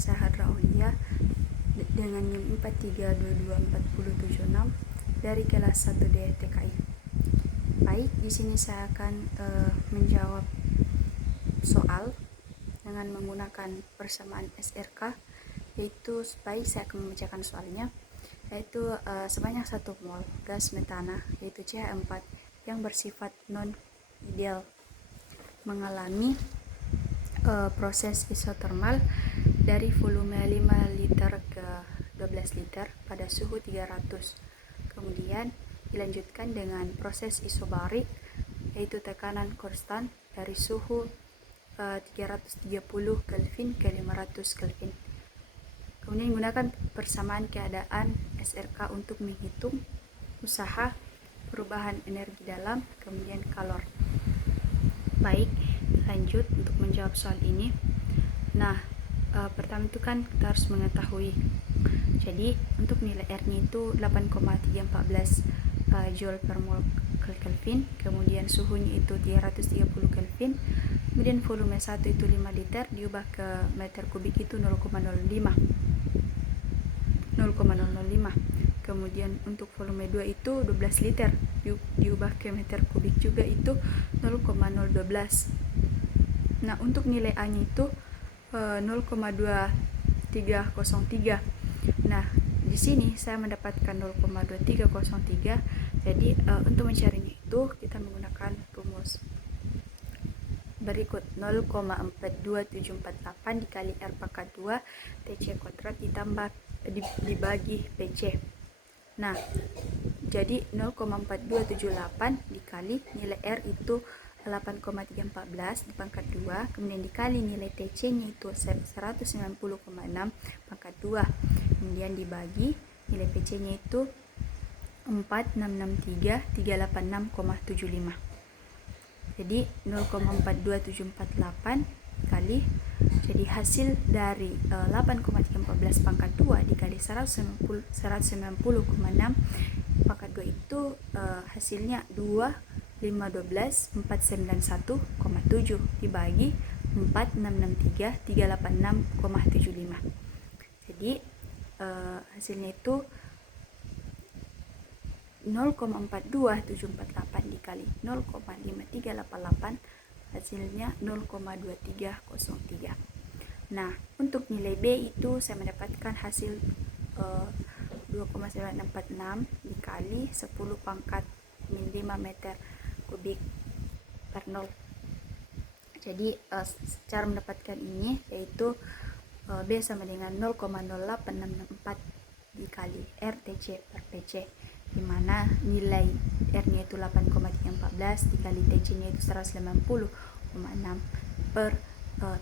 Sahar Rauhiyah dengan NIM 43224076 dari kelas 1D TKI. Baik, di sini saya akan menjawab soal dengan menggunakan persamaan SRK, yaitu baik saya akan membacakan soalnya, yaitu sebanyak 1 mol gas metana yaitu CH4 yang bersifat non ideal mengalami proses isotermal dari volume 5 liter ke 12 liter pada suhu 300. Kemudian dilanjutkan dengan proses isobarik, yaitu tekanan konstan dari suhu 330 Kelvin ke 500 Kelvin. Kemudian gunakan persamaan keadaan SRK untuk menghitung usaha perubahan energi dalam, kemudian kalor. Baik, lanjut untuk menjawab soal ini. Nah, pertama itu kan kita harus mengetahui, jadi untuk nilai R-nya itu 8,314 Joule per mol Kelvin, kemudian suhunya itu 330 Kelvin, kemudian volume 1 itu 5 liter diubah ke meter kubik itu 0,005, kemudian untuk volume 2 itu 12 liter diubah ke meter kubik juga itu 0,012. Nah, untuk nilai A nya itu 0,2303. Nah, di sini saya mendapatkan 0,2303. Jadi untuk mencarinya itu kita menggunakan rumus berikut: 0,42748 dikali R pangkat 2 TC kuadrat ditambah dibagi PC. Nah, jadi 0,4278 dikali nilai R itu 8,314 di pangkat 2, kemudian dikali nilai TC nya itu 190,6 pangkat 2, kemudian dibagi nilai PC nya itu 4663,386,75. jadi 0,42748 kali, jadi hasil dari 8,314 pangkat 2 dikali 190,6 pangkat 2 itu hasilnya 512,491,7 dibagi 4663,386,75. Jadi hasilnya itu 0,42748 dikali 0,5388, hasilnya 0,2303. Nah, untuk nilai B itu saya mendapatkan hasil 2,946 dikali 10 pangkat min 5 meter kubik per 0. Jadi cara mendapatkan ini yaitu B sama dengan 0,08664 dikali RTC per PC, dimana nilai R nya itu 8,314 dikali TC nya itu 190,6 per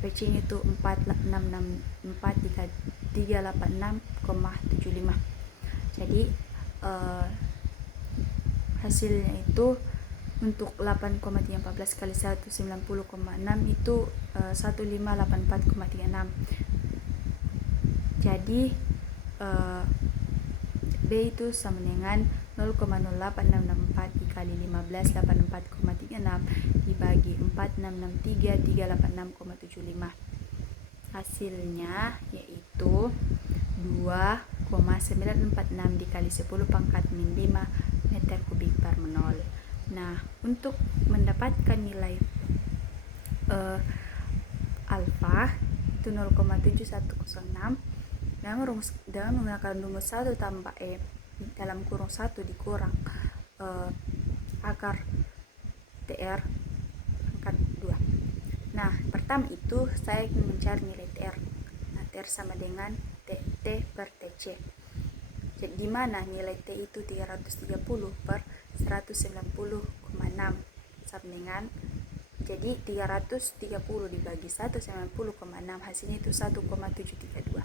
PC nya itu 4664 dikali 386,75. jadi hasilnya itu untuk 8,314 kali 190,6 itu 1584,36. Jadi B itu sama dengan 0,08664 dikali 1584,36 dibagi 4663,386,75. Hasilnya yaitu 2,946 dikali 10 pangkat min 5 meter kubik per mol. Nah, untuk mendapatkan nilai alfa itu 0,7106 dengan menggunakan rumus 1 tambah E dalam kurung 1 dikurang akar TR pangkat 2. Nah, pertama itu saya ingin mencari nilai TR. Nah, TR sama dengan T per TC. Jadi di mana nilai T itu 330 per 190,6 sama dengan, jadi 330 dibagi 190,6 hasilnya itu 1,732.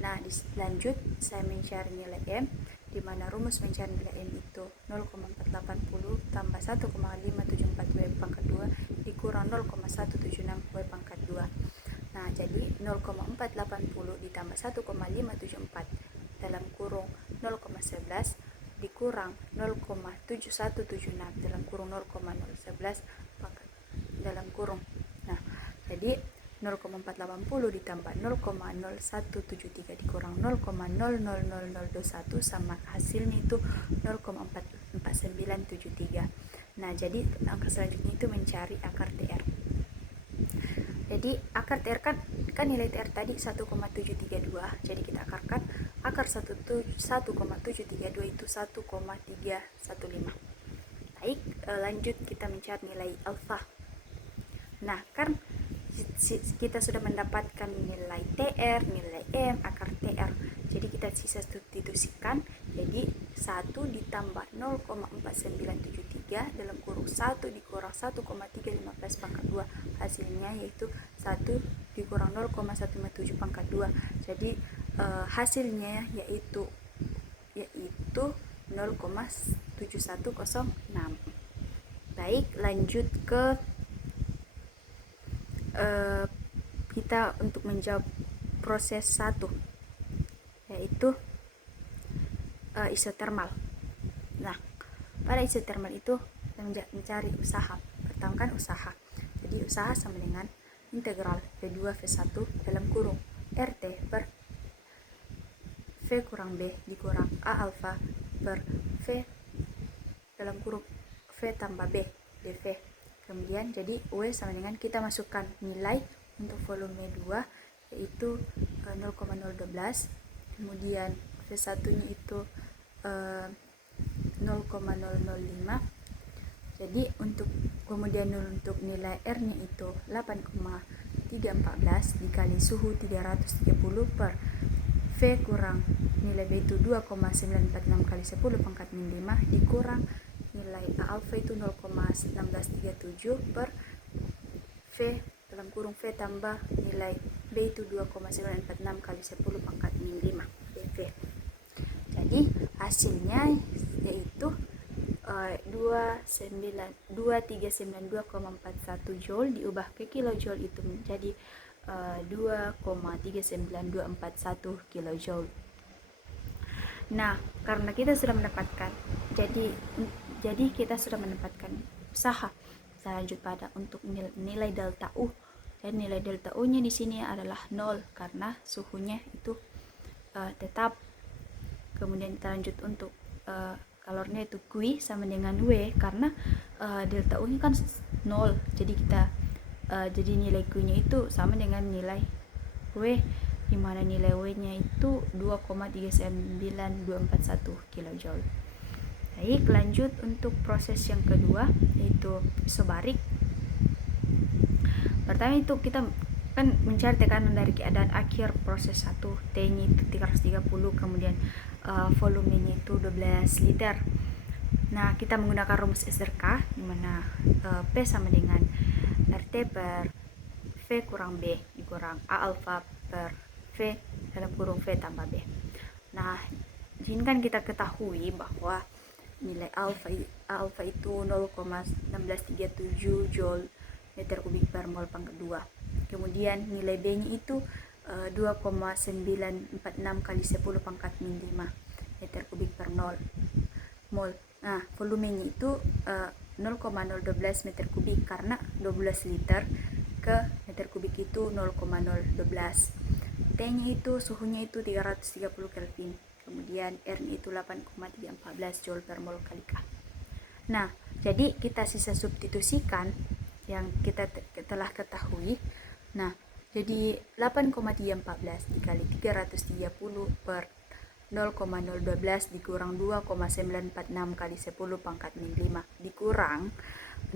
Nah, lanjut saya mencari nilai M, di mana rumus mencari nilai M itu 0,480 tambah 1,574 W pangkat 2 dikurang 0,176 W pangkat 2. Nah, jadi 0,480 ditambah 1,574 dalam kurung 0,11 dikurang 0,7176 dalam kurung 0,011 dalam kurung. Nah, jadi 0,480 ditambah 0,0173 dikurang 0,000021 sama hasilnya itu 0,44973. Nah, jadi langkah selanjutnya itu mencari akar TR. Jadi akar TR kan nilai TR tadi 1,732. Jadi kita akarkan akar 1,732 itu 1,315. Baik, lanjut kita mencari nilai alfa. Nah, kan kita sudah mendapatkan nilai TR, nilai M, akar TR. Jadi kita sisa substitusikan. Jadi 1 ditambah 0,4973 dalam kurung 1 dikurang 1,315 pangkat 2. Hasilnya yaitu 1 dikurang 0,157 pangkat 2. Jadi hasilnya yaitu 0,7106. Baik, lanjut ke kita untuk menjawab proses 1, yaitu isotermal. Nah, pada isotermal itu kita mencari usaha. Pertama kan usaha. Jadi usaha sama dengan integral V2 V1 dalam kurung RT per V kurang B dikurang A alfa per V dalam kurung V tambah B dV. Kemudian jadi W sama dengan kita masukkan nilai untuk volume 2 yaitu 0,012, kemudian V1 nya itu 0,005. Jadi untuk nilai R nya itu 8,314 dikali suhu 330 per V kurang nilai B itu 2,946 kali 10 pangkat min 5 dikurang nilai A alfa itu 0,1637 per V dalam kurung V tambah nilai B itu 2,946 kali 10 pangkat min 5 dV. Jadi hasilnya yaitu 2392,41 joule diubah ke kilojoule itu menjadi 2,39241 kilojoule. Nah, karena kita sudah mendapatkan jadi kita sudah mendapatkan usaha. Kita lanjut pada untuk nilai delta U. Dan nilai delta U nya di sini adalah 0 karena suhunya itu tetap. Kemudian kita lanjut untuk kalornya itu Q sama dengan W karena delta U nya kan 0. Jadi kita jadi nilai Q nya itu sama dengan nilai W, di mana nilai W nya itu 2,39241 kJ. Baik, lanjut untuk proses yang kedua yaitu isobarik. Pertama itu kita kan mencari tekanan dari keadaan akhir proses 1, T-nya itu 330, kemudian volumenya itu 12 liter. Nah, kita menggunakan rumus SRK di mana P sama dengan RT per V kurang B dikurang A alfa per V dalam kurung V tambah B. Nah, izinkan kita ketahui bahwa nilai alfa itu 0,1637 joule meter kubik per mol pangkat 2. Kemudian nilai B-nya itu 2,946 kali 10 pangkat min 5 meter kubik per mol. Nah, volumenya itu 0,012 meter kubik karena 12 liter ke meter kubik itu 0,012. T-nya itu suhunya itu 330 Kelvin. Kemudian R-nya itu 8,314 joule per mol kali K. Nah, jadi kita sisa substitusikan yang kita telah ketahui. Nah, jadi 8,314 dikali 330 per 0,012 dikurang 2,946 kali 10 pangkat min 5 dikurang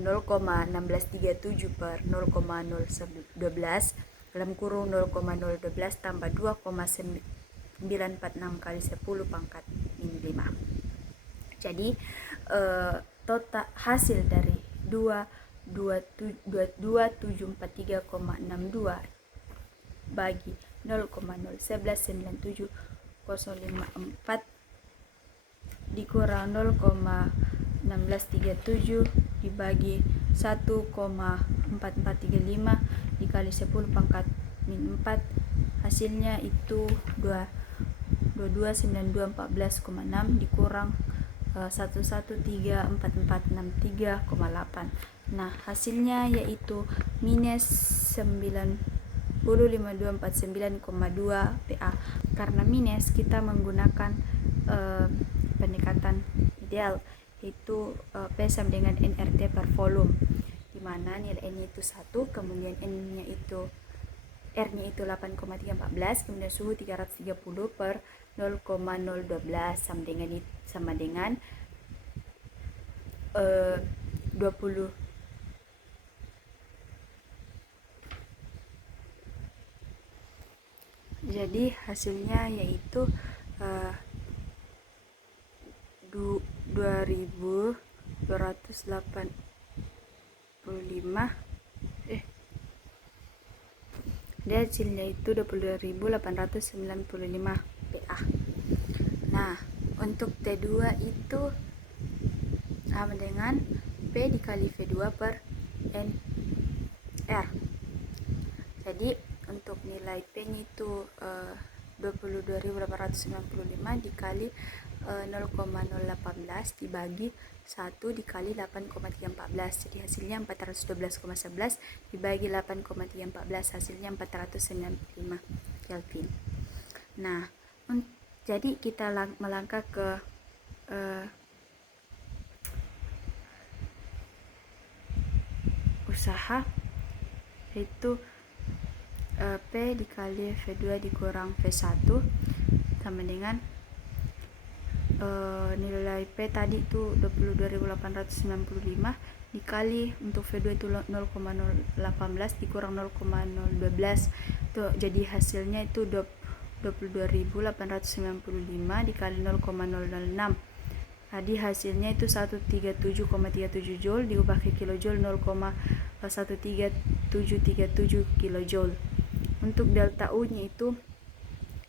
0,1637 per 0,012 dalam kurung 0,012 tambah 2,946 kali 10 pangkat min 5. Jadi total hasil dari 2743,62 bagi 0,01197054 dikurang 0,1637 dibagi 1,4435 dikali 10 pangkat min 4, hasilnya itu 229214,6 dikurang 1134463,8. Nah, hasilnya yaitu minus 9 10.5249,2 PA. Karena minus, kita menggunakan pendekatan ideal, yaitu P sama dengan nRT per volume, di mana nilai N itu 1, kemudian N-nya itu R-nya itu 8,314, kemudian suhu 330 per 0,012 sama dengan 20. Jadi hasilnya yaitu 2285 dia hasilnya itu 22.895 PA. Nah, untuk T2 itu sama dengan P dikali V2 per NR. Jadi untuk nilai P nya itu 22.895 dikali 0,018 dibagi 1 dikali 8,314, jadi hasilnya 412,11 dibagi 8,314, hasilnya 495 Kelvin. Nah, jadi kita melangkah ke usaha, yaitu P dikali V2 dikurang V1 sama dengan nilai P tadi itu 22.895 dikali untuk V2 itu 0,018 dikurang 0,012, tuh jadi hasilnya itu 22.895 dikali 0,006. Tadi hasilnya itu 137,37 Joule diubah ke kilojoule 0,13737 kilojoule. Untuk delta U nya itu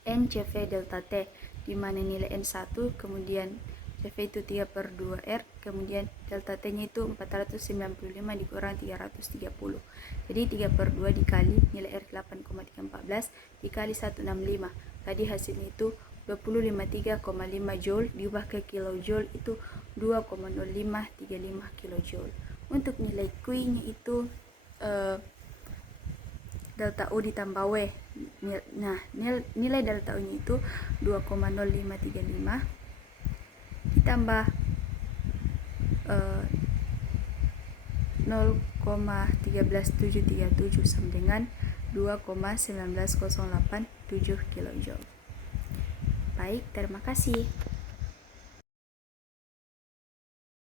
NCV delta T, di mana nilai N1, kemudian CV itu 3/2R, kemudian delta T nya itu 495 dikurang 330, jadi 3/2 dikali nilai R 8,314 dikali 165, tadi hasilnya itu 2053,5 Joule diubah ke kilojoule itu 2,0535 kilojoule. Untuk nilai Q nya itu delta U ditambah W. Nah, nilai delta U nya itu 2,0535 ditambah 0,13737 sama dengan 2,19087 kilojoule. Baik, terima kasih.